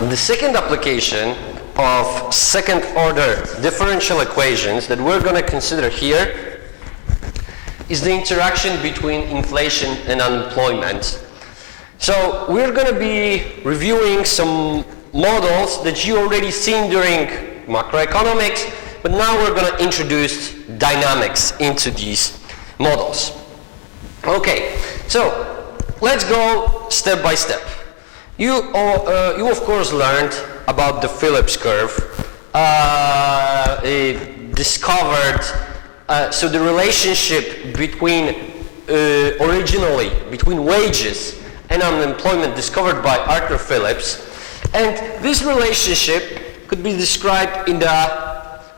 the second application of second-order differential equations that we're going to consider here is the interaction between inflation and unemployment. So we're going to be reviewing some models that you already seen during macroeconomics, but now we're going to introduce dynamics into these models. Okay, so let's go step by step. You of course learned about the Phillips curve, discovered so the relationship between originally between wages and unemployment discovered by Arthur Phillips, and this relationship could be described in the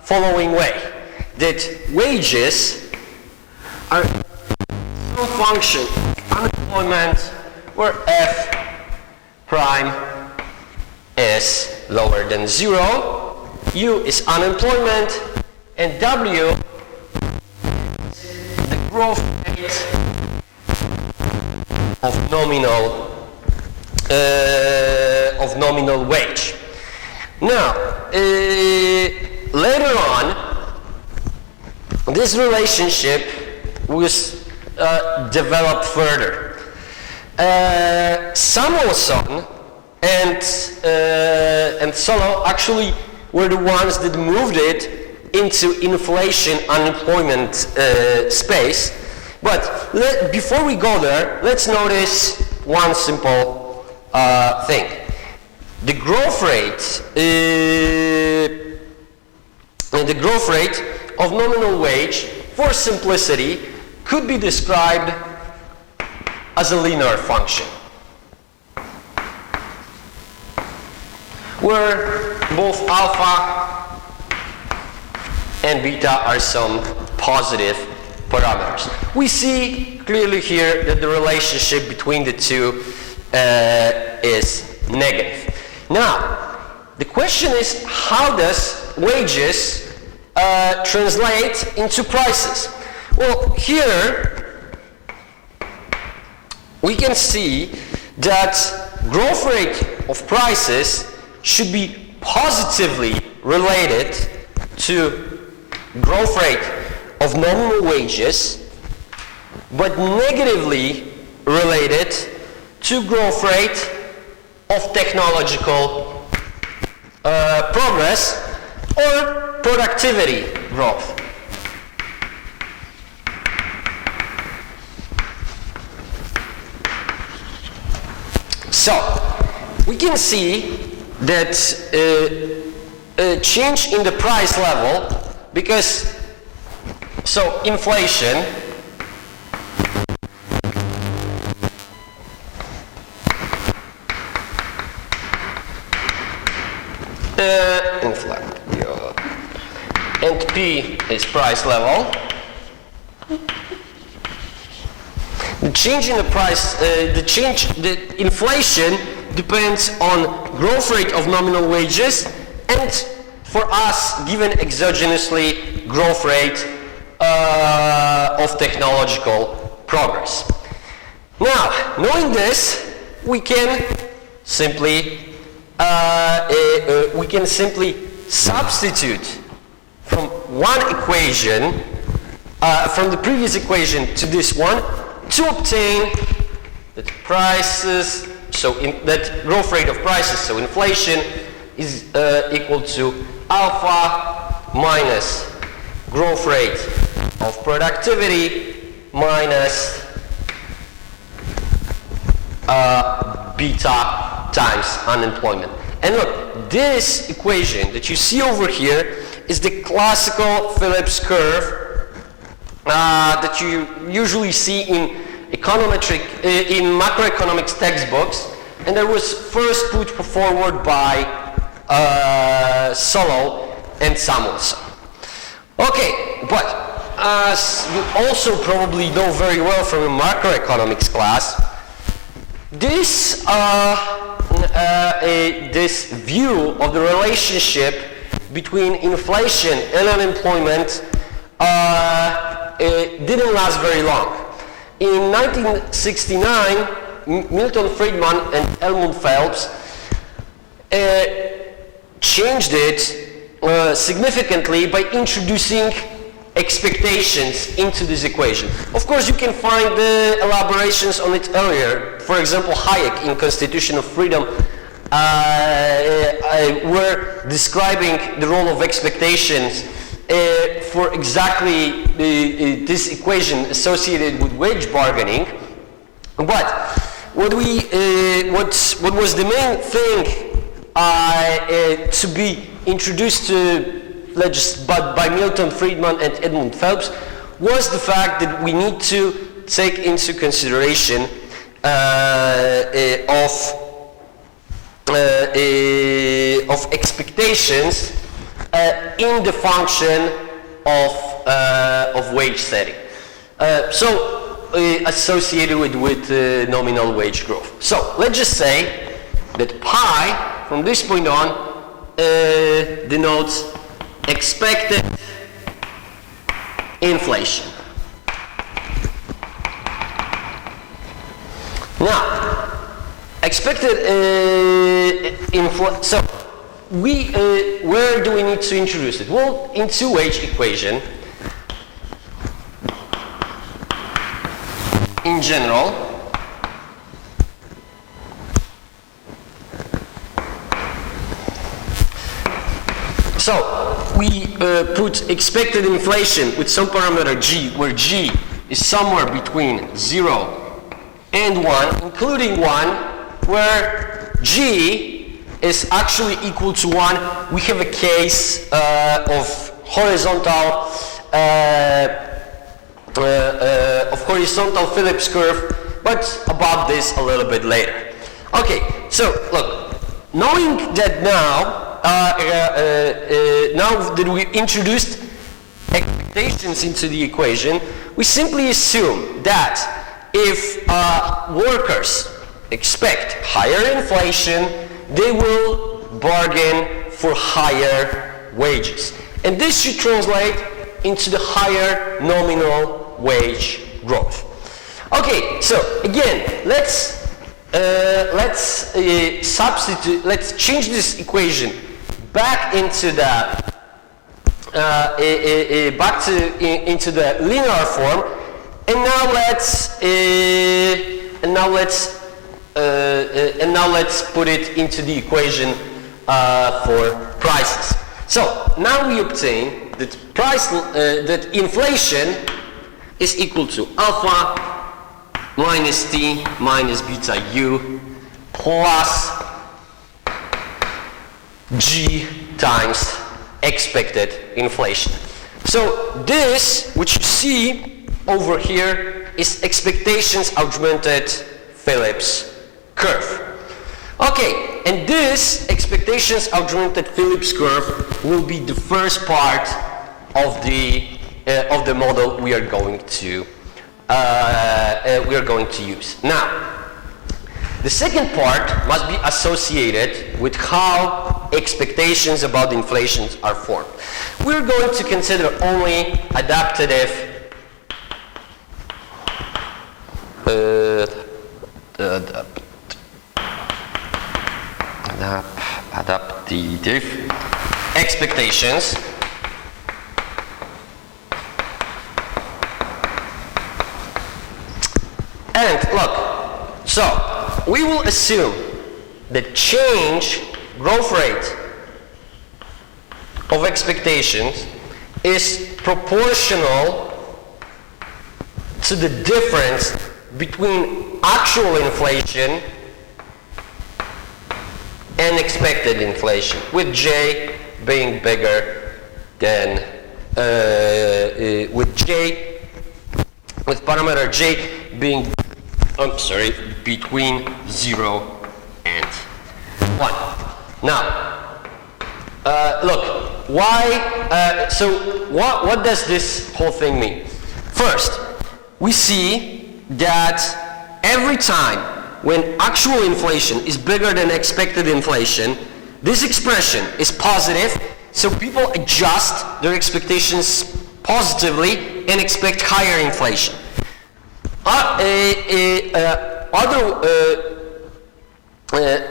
following way: that wages are some function of unemployment where f prime is lower than 0, u is unemployment, and w is the growth rate of nominal wage. Now, later on, this relationship was developed further. Samuelson and Solow actually were the ones that moved it into inflation unemployment space. But before we go there, let's notice one simple thing. The growth rate of nominal wage, for simplicity, could be described as a linear function, where both alpha and beta are some positive parameters. We see clearly here that the relationship between the two is negative. Now, the question is, how does wages translate into prices? Well, here we can see that growth rate of prices should be positively related to growth rate of nominal wages, but negatively related to growth rate of technological progress or productivity growth. So, we can see that a change in the price level, because so inflation and P is price level. The change in the price, the inflation depends on growth rate of nominal wages and, for us, given exogenously, growth rate of technological progress. Now, knowing this, we can simply substitute from one equation, from the previous equation to this one, to obtain that prices, that growth rate of prices, so inflation, is equal to alpha minus growth rate of productivity minus beta times unemployment. And look, this equation that you see over here is the classical Phillips curve that you usually see in macroeconomics textbooks, and that was first put forward by Solow and Samuelson. Okay, but as you also probably know very well from a macroeconomics class, this view of the relationship between inflation and unemployment didn't last very long. In 1969, Milton Friedman and Helmut Phelps changed it significantly by introducing expectations into this equation. Of course, you can find the elaborations on it earlier. For example, Hayek in Constitution of Freedom were describing the role of expectations for exactly this equation associated with wage bargaining. But what was the main thing to be introduced to by Milton Friedman and Edmund Phelps was the fact that we need to take into consideration of expectations in the function of wage setting. Associated with nominal wage growth. So let's just say that pi from this point on denotes expected inflation. Now, expected inflation. So where do we need to introduce it? Well, into wage equation. In general, so we put expected inflation with some parameter g, where g is somewhere between 0 and 1, including 1, where g is actually equal to 1. We have a case of horizontal Phillips curve, but about this a little bit later. Okay, so look, knowing that now that we introduced expectations into the equation, we simply assume that if workers expect higher inflation, they will bargain for higher wages. And this should translate into the higher nominal wage growth. Okay, so again, let's change this equation back into the into the linear form, and now let's put it into the equation for prices. So now we obtain that that inflation is equal to alpha minus t minus beta u plus g times expected inflation. So this, which you see over here, is expectations augmented Phillips curve. Okay, and this expectations augmented Phillips curve will be the first part of the model we are going to use. Now, the second part must be associated with how expectations about inflation are formed. We're going to consider only adaptive expectations. And look, so we will assume that growth rate of expectations is proportional to the difference between actual inflation and expected inflation, with J being bigger than, with parameter J being, between 0 and 1. Now, look, why, so what does this whole thing mean? First, we see that every time when actual inflation is bigger than expected inflation, this expression is positive, so people adjust their expectations positively and expect higher inflation.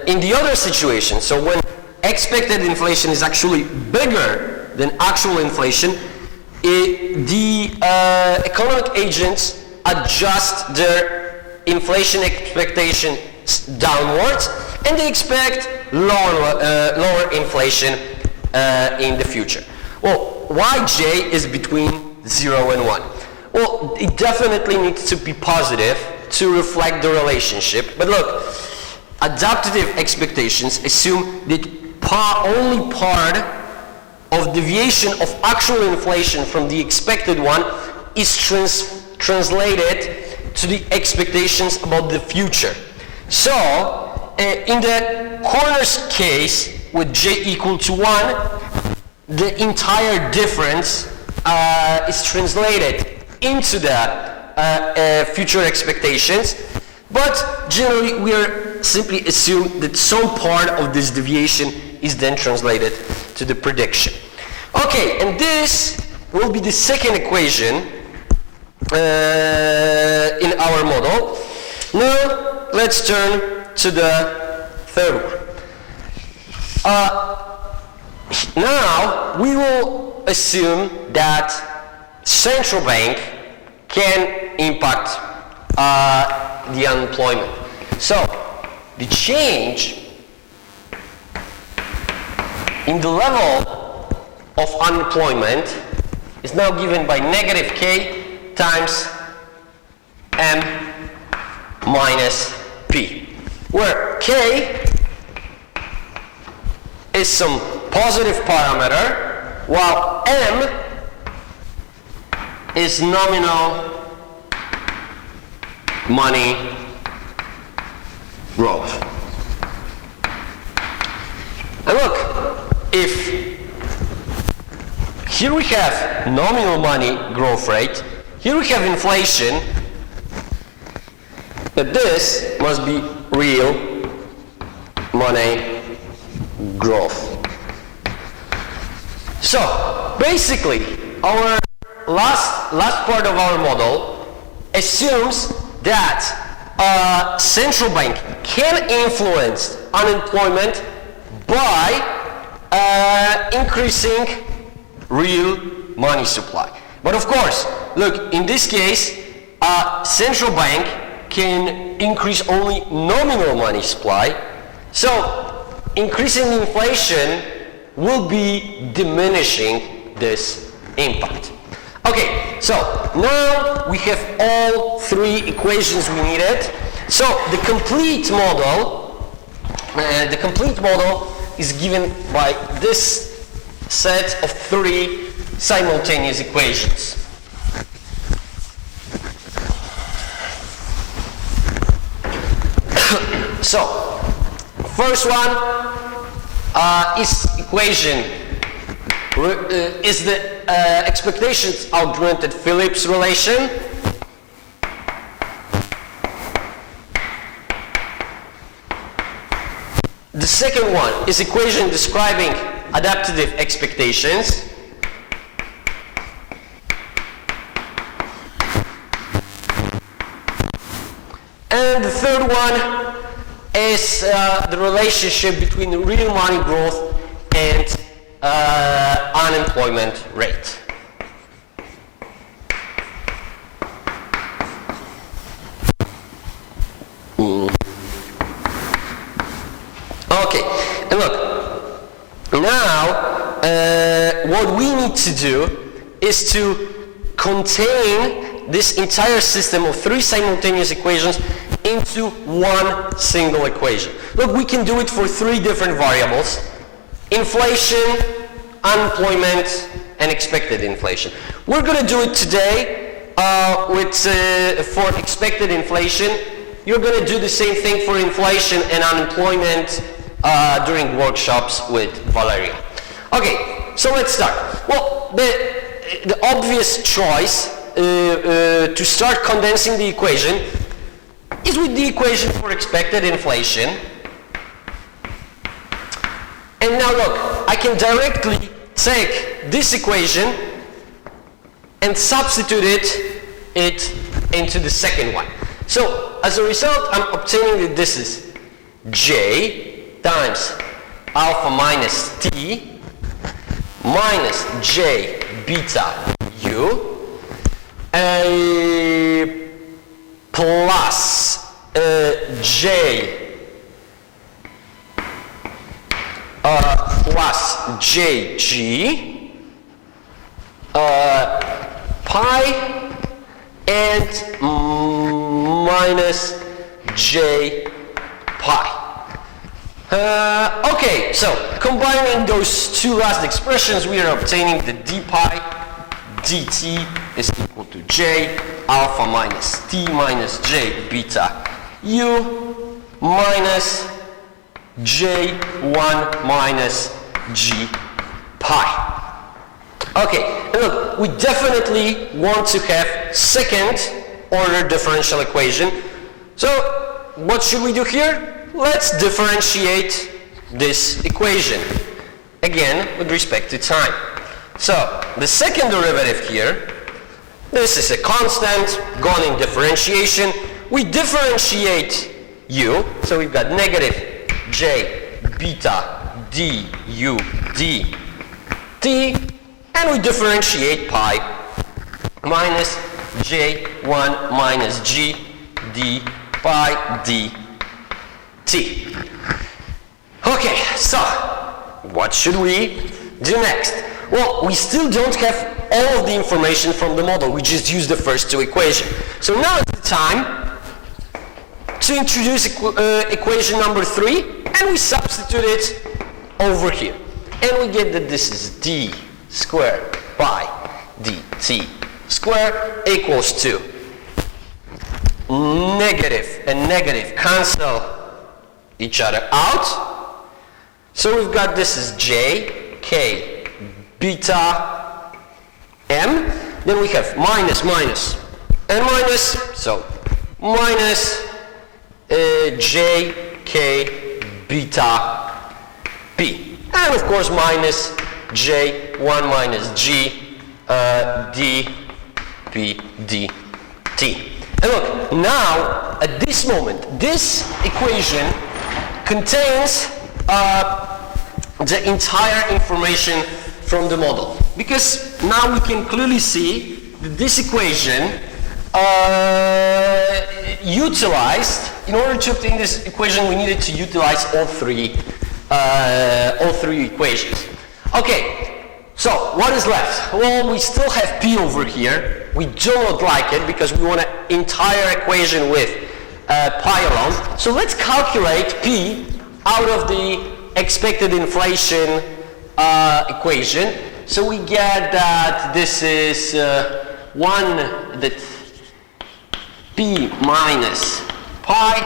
In the other situation, so when expected inflation is actually bigger than actual inflation, the economic agents adjust their inflation expectations downwards, and they expect lower inflation in the future. Well, why J is between 0 and 1? Well, it definitely needs to be positive to reflect the relationship. But look, adaptive expectations assume that only part of deviation of actual inflation from the expected one is translated to the expectations about the future. So, in the corners case, with J equal to 1, the entire difference is translated into the future expectations, but generally we are simply assume that some part of this deviation is then translated to the prediction. Okay, and this will be the second equation in our model. Now let's turn to the third one. Now we will assume that central bank can impact the unemployment. So the change in the level of unemployment is now given by negative K times M minus P, where K is some positive parameter, while M is nominal money growth. And look, if here we have nominal money growth rate, here we have inflation, but this must be real money growth. So basically, our last part of our model assumes that central bank can influence unemployment by increasing real money supply. But of course, look, in this case, central bank can increase only nominal money supply, so increasing inflation will be diminishing this impact. Okay, so now we have all three equations we needed. So the complete model is given by this set of three simultaneous equations. So first one is equation is the expectations augmented Phillips relation. The second one is equation describing adaptive expectations. And the third one is the relationship between the real money growth and unemployment rate. Okay, and look, now what we need to do is to contain this entire system of three simultaneous equations into one single equation. Look, we can do it for three different variables: inflation, unemployment, and expected inflation. We're going to do it today for expected inflation. You're going to do the same thing for inflation and unemployment during workshops with Valeria. Okay, so let's start. Well, the obvious choice to start condensing the equation is with the equation for expected inflation. And now look, I can directly take this equation and substitute it into the second one. So as a result, I'm obtaining that this is J times alpha minus t minus j beta u plus j plus jg pi and minus j pi. Okay, so combining those two last expressions, we are obtaining the d pi dt is equal to j alpha minus t minus j beta u minus j1 minus g pi. Okay, and look, we definitely want to have second order differential equation. So what should we do here? Let's differentiate this equation, again with respect to time. So the second derivative here, this is a constant gone in differentiation. We differentiate u, so we've got negative j beta d u d t, and we differentiate pi minus j1 minus g d pi d t. Okay, so what should we do next? Well, we still don't have all of the information from the model. We just use the first two equations. So now is the time to introduce equation number 3, and we substitute it over here. And we get that this is d squared by dt squared equals to negative and negative cancel each other out. So we've got this is j, k, beta, m. Then we have minus, minus, and minus. So minus j, k, beta, p. And of course minus j1 minus g d, p, d, t. And look, now at this moment, this equation contains the entire information from the model, because now we can clearly see that this equation utilized, in order to obtain this equation, we needed to utilize all three equations. Okay, so what is left? Well, we still have p over here. We do not like it because we want an entire equation with pi alone. So let's calculate p out of the expected inflation equation. So we get that this is that p minus pi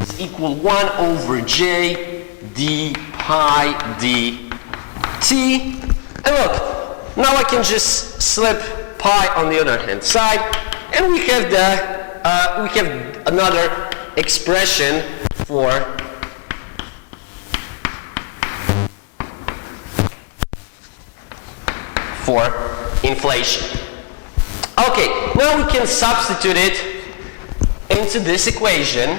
is equal 1 over j d pi dt. And look, now I can just slip pi on the other hand side, and we have another expression for inflation. Okay, now we can substitute it into this equation.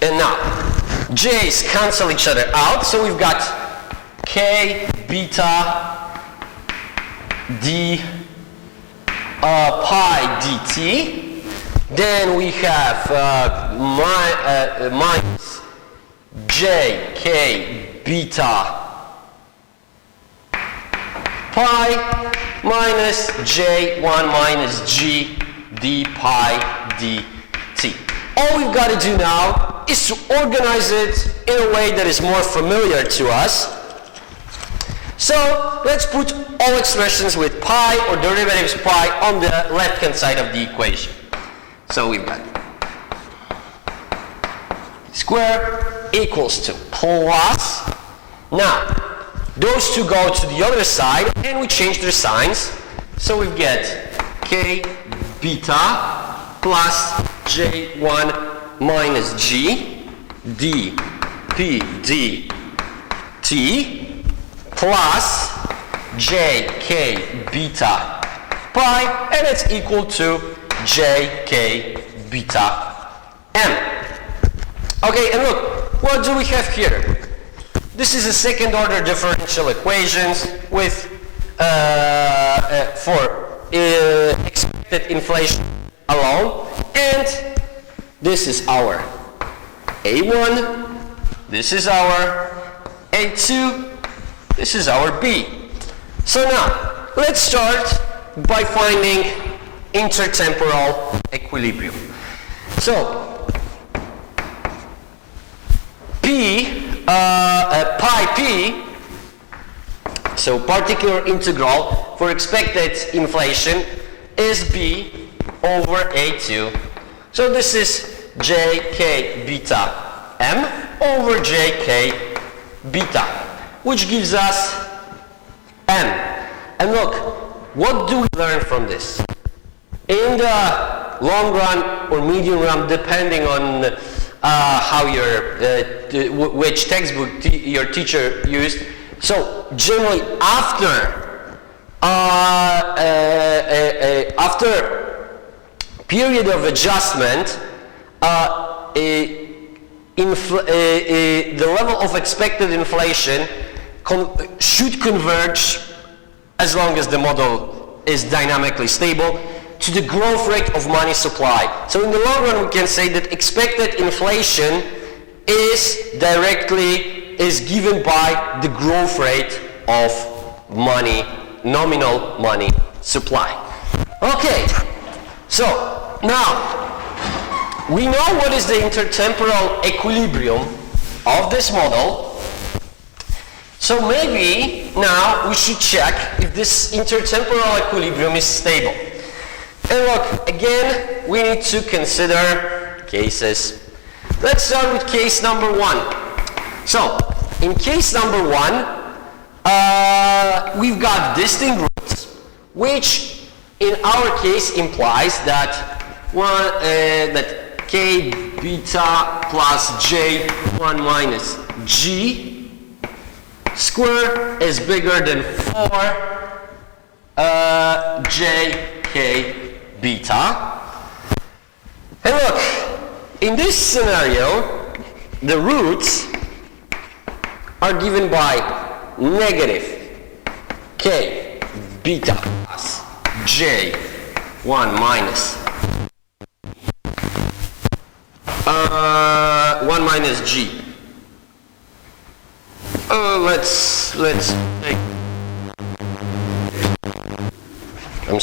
And now, j's cancel each other out, so we've got k beta d pi dt. Then we have minus j k beta pi minus j1 minus g d pi dt. All we've got to do now is to organize it in a way that is more familiar to us. So let's put all expressions with pi or derivatives pi on the left hand side of the equation. So we've got square equals to plus. Now those two go to the other side and we change their signs. So we get k beta plus j1 minus g d p d t plus j k beta pi, and it's equal to jk beta m. Okay, and look, what do we have here? This is a second order differential equations with for expected inflation alone, and this is our A1, this is our A2, this is our B. So now, let's start by finding intertemporal equilibrium. So, pi p, so particular integral for expected inflation is b over a2. So this is jk beta m over jk beta, which gives us m. And look, what do we learn from this? In the long run or medium run, depending on how which textbook your teacher used. So generally, after period of adjustment, the level of expected inflation should converge, as long as the model is dynamically stable, to the growth rate of money supply. So in the long run, we can say that expected inflation is given by the growth rate of money, nominal money supply. Okay, so now we know what is the intertemporal equilibrium of this model. So maybe now we should check if this intertemporal equilibrium is stable. And look, again, we need to consider cases. Let's start with case number 1. So, in case number 1, we've got distinct roots, which in our case implies that that k beta plus j1 minus g square is bigger than 4 jk beta. And look, in this scenario, the roots are given by negative k beta plus j1 minus 1 minus g. Let's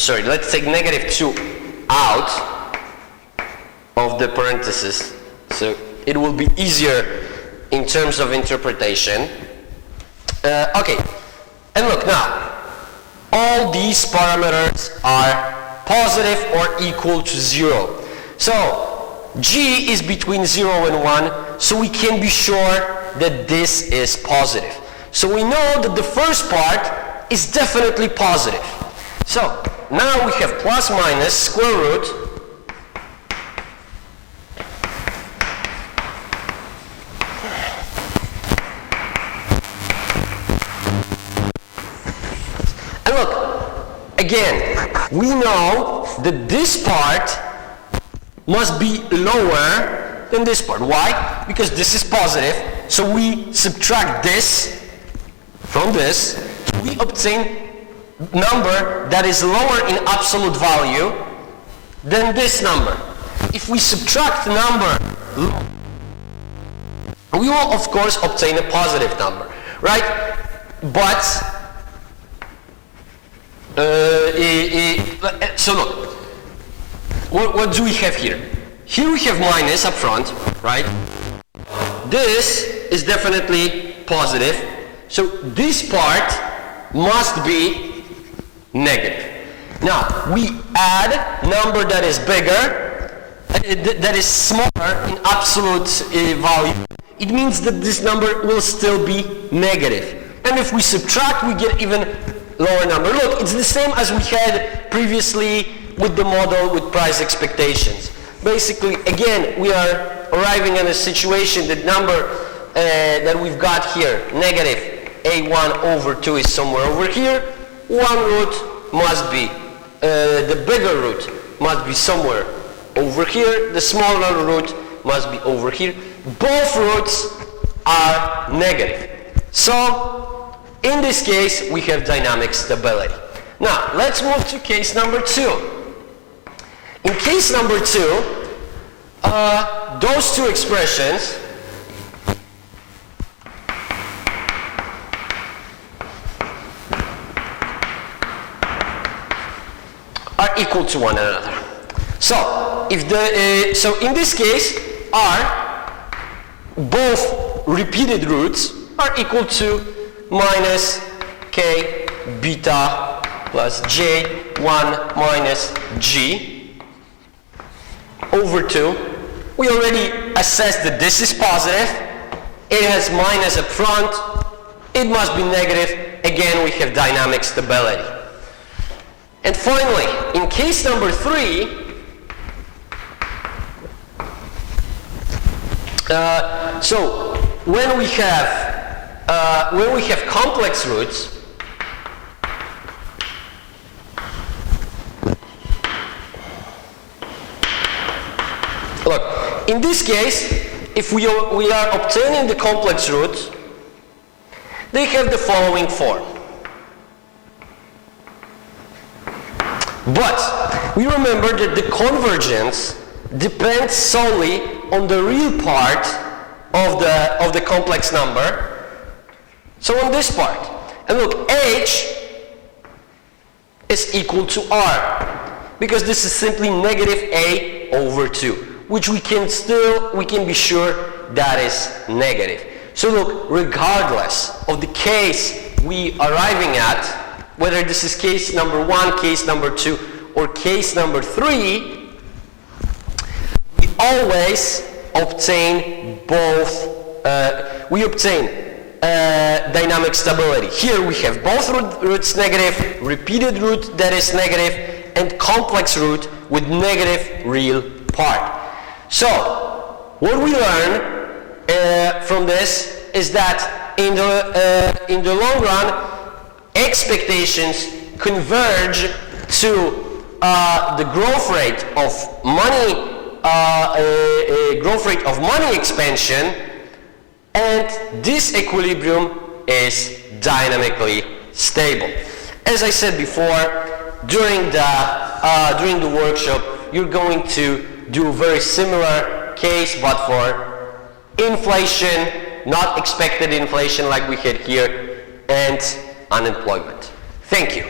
take, let's take negative 2 out of the parentheses, so it will be easier in terms of interpretation. Okay, and look now, all these parameters are positive or equal to 0. So g is between 0 and 1, so we can be sure that this is positive. So we know that the first part is definitely positive. So now we have plus minus square root and look, again, we know that this part must be lower than this part. Why? Because this is positive, so we subtract this from this, we obtain number that is lower in absolute value than this number. If we subtract the number, we will of course obtain a positive number, right? But so look, what do we have here? Here we have minus up front, right? This is definitely positive, so this part must be negative. Now we add number that is bigger, that is smaller in absolute value. It means that this number will still be negative. And if we subtract, we get even lower number. Look, it's the same as we had previously with the model with price expectations. Basically, again, we are arriving at a situation that number that we've got here, negative a1 over 2 is somewhere over here. One root must be the bigger root must be somewhere over here, the smaller root must be over here. Both roots are negative. So in this case we have dynamic stability. Now let's move to case number 2. In case number 2, those two expressions are equal to one another. So if so in this case both repeated roots are equal to minus k beta plus j 1 minus g over 2. We already assessed that this is positive. It has minus up front. It must be negative. Again, we have dynamic stability. And finally, in case number 3, so when we have complex roots, look, in this case, if we are obtaining the complex roots, they have the following form. But we remember that the convergence depends solely on the real part of the complex number. So on this part. And look, h is equal to r, because this is simply negative a over 2, which we can be sure that is negative. So look, regardless of the case we are arriving at, whether this is case number 1, case number 2, or case number 3, we always obtain both, dynamic stability. Here we have both roots negative, repeated root that is negative, and complex root with negative real part. So what we learn from this is that in the long run, expectations converge to the growth rate of money expansion, and this equilibrium is dynamically stable. As I said before, during the workshop, you're going to do a very similar case, but for inflation, not expected inflation like we had here, and unemployment. Thank you.